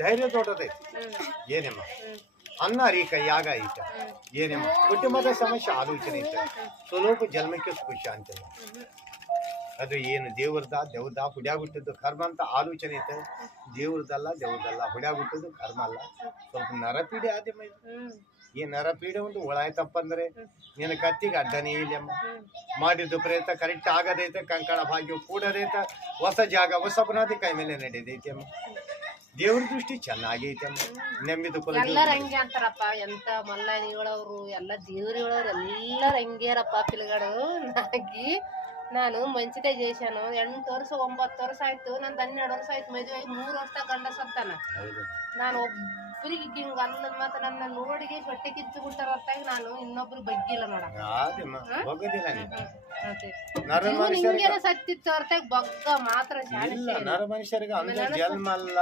ಧೈರ್ಯ ದೊಡ್ಡದೈತಿ ಏನೇಮ್ಮ ಅನ್ನ ರೀ ಕೈಯಾಗ ಐತ ಏನೇಮ್ಮ ಕುಟುಂಬದ ಸಮಸ್ಯೆ ಆಲೋಚನೆ ಐತೆ ಸ್ವಲೋಪ ಜನ್ಮಕ್ಕೆ ಸುಖ ಶಾಂತಿ ಅದು ಏನು ದೇವ್ರದ ಹುಡ್ಯಾಗುಟ್ಟಿದ್ದು ಕರ್ಮ ಅಂತ ಆಲೋಚನೆ ಐತೆ ದೇವ್ರದಲ್ಲ ಹುಡ್ಯಾಗುಟ್ಟಿದ್ದು ಕರ್ಮ ಅಲ್ಲ ಸ್ವಲ್ಪ ನರಪೀಡೆ ಆದ ಈ ನರಪೀಡೆ ಒಂದು ಒಳಾಯ್ತಪ್ಪ ಅಂದ್ರೆ ನಿನ್ನ ಕತ್ತಿಗೆ ಅಡ್ಡನೇ ಇಲ್ಲಮ್ಮ ಮಾಡಿದ್ದು ಪ್ರಯತ್ನ ಕರೆಕ್ಟ್ ಆಗದೈತೆ ಕಂಕಣ ಭಾಗ್ಯ ಕೂಡದೈತ ಹೊಸ ಜಾಗ ಹೊಸ ಬುನಾದಿ ಕೈ ಮೇಲೆ ನಡೆದೈತೆ ಅಮ್ಮ ದೇವ್ರ ದೃಷ್ಟಿ ಚೆನ್ನಾಗೈತೆ ಅಮ್ಮ ನೆಮ್ಮಿದು ಎಲ್ಲಾರ ಹಂಗೆ ಅಂತಾರಪ್ಪ ಎಂತ ಮಲ್ಲನಿಗಳವ್ರು ಎಲ್ಲ ದೇವ್ರಿಗಳವ್ರು ಎಲ್ಲಾರ ಹಂಗೇರಪ್ಪ ಪಿಲ್ಗಳು ನಾನು ಮಂಚಿತೆ చేశాను 8 ವರ್ಷ 9 ವರ್ಷ ಆಯ್ತು ನಂದು 12 ವರ್ಷ ಆಯ್ತು ಮದುವೆ 3 ವರ್ಷ ಗಂಡ ಸತ್ತಾನ ನಾನು ಒಬ್ಬರಿಗೆ ಹಿಂಗ ಅಲ್ಲದ ಮಾತ್ರ ನನ್ನ ನೋಡಿಗೆ ಹೊಟ್ಟೆ ಕಿಚ್ಚು ಬಿಟ್ಟಾರ ಹೊತ್ತಾಗಿ ನಾನು ಇನ್ನೊಬ್ರು ಬಗ್ಗಿಲ್ಲ ನೋಡ ಹಿಂಗೇನ ಸತ್ತಿತ್ತು ಹೊರತಾಗಿ ಬಗ್ಗ ಮಾತ್ರ ನರ ಮನುಷ್ಯರಿಗೆ ಜನ್ಮ ಅಲ್ಲ